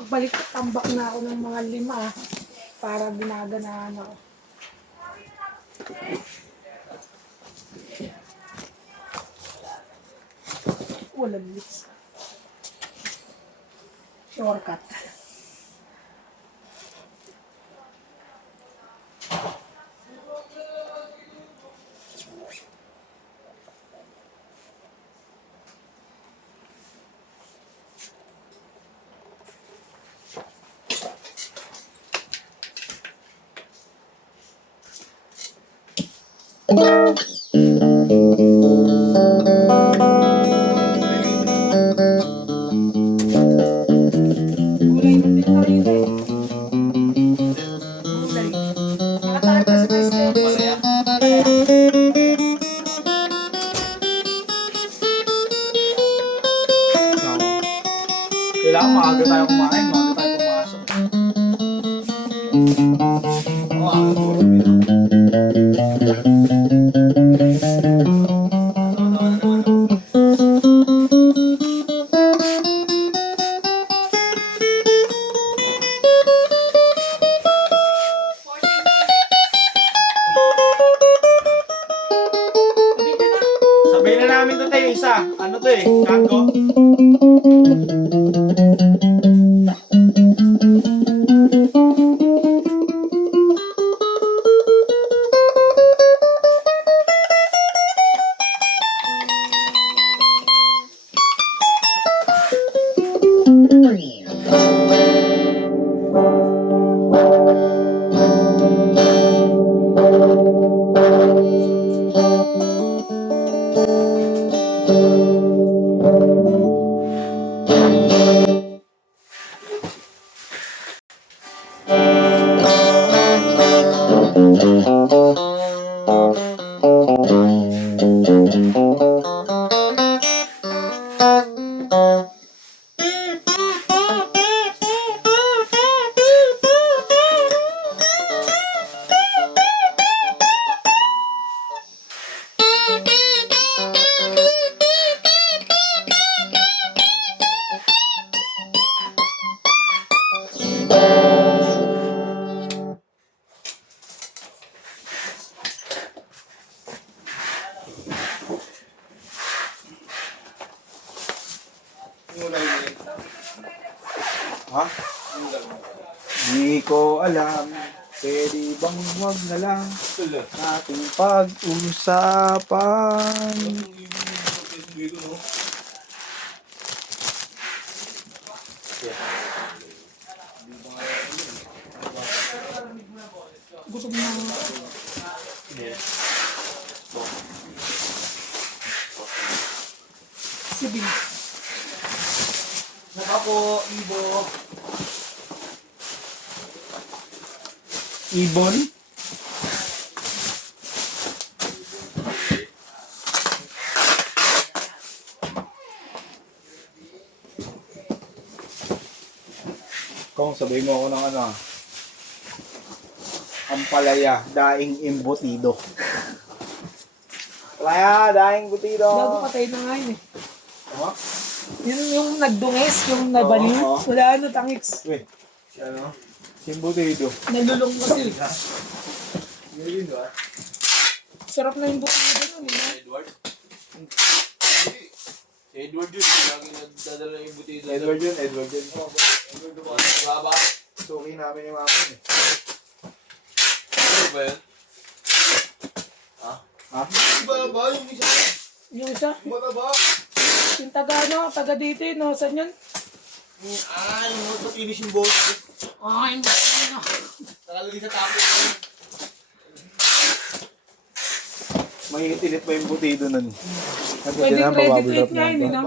Pagbalik tambak na ako ng mga 5 para ginaganahan ako. Walang lips. Shortcut. Kailangan maaga tayo kumain, maaga tayo pumasok. Oo, aga tulog dito. Sabihin na namin to tayo isa. Ano to eh? Kango? Ha? Di ko alam. Pwede bang wag na lang ating pag-usapan? Gutom na ako. Sige. Ako, Ibo. Ibon? Kung sabihin mo ako ng ano, ampalaya, daing embutido. Palaya, daing embutido. Bago patay na nga yun eh. Ano? Yung nagdunges, yung nabaliw. Oo. Wala ano, tangiks. Wait, si ano? Si embutido. Nalulong kasi. Yun ba? Sarap na yung bukid nun eh. Edward? Si Edward yun, lagi nagdadala yung butido. Edward yun, Edward yun. Edward dumaan sa baba. Suki namin yung amin eh. Ano ba yun? Ha? Baba, yung isa. Yung isa, Mataba. yung taga dito eh, no? Saan yun? Yung magpatinis yung boss. Ay, ano? Nakalagay sa tapo. May itinit pa yung butido nun. Pwedeng ready to eat nga yun, eh, no?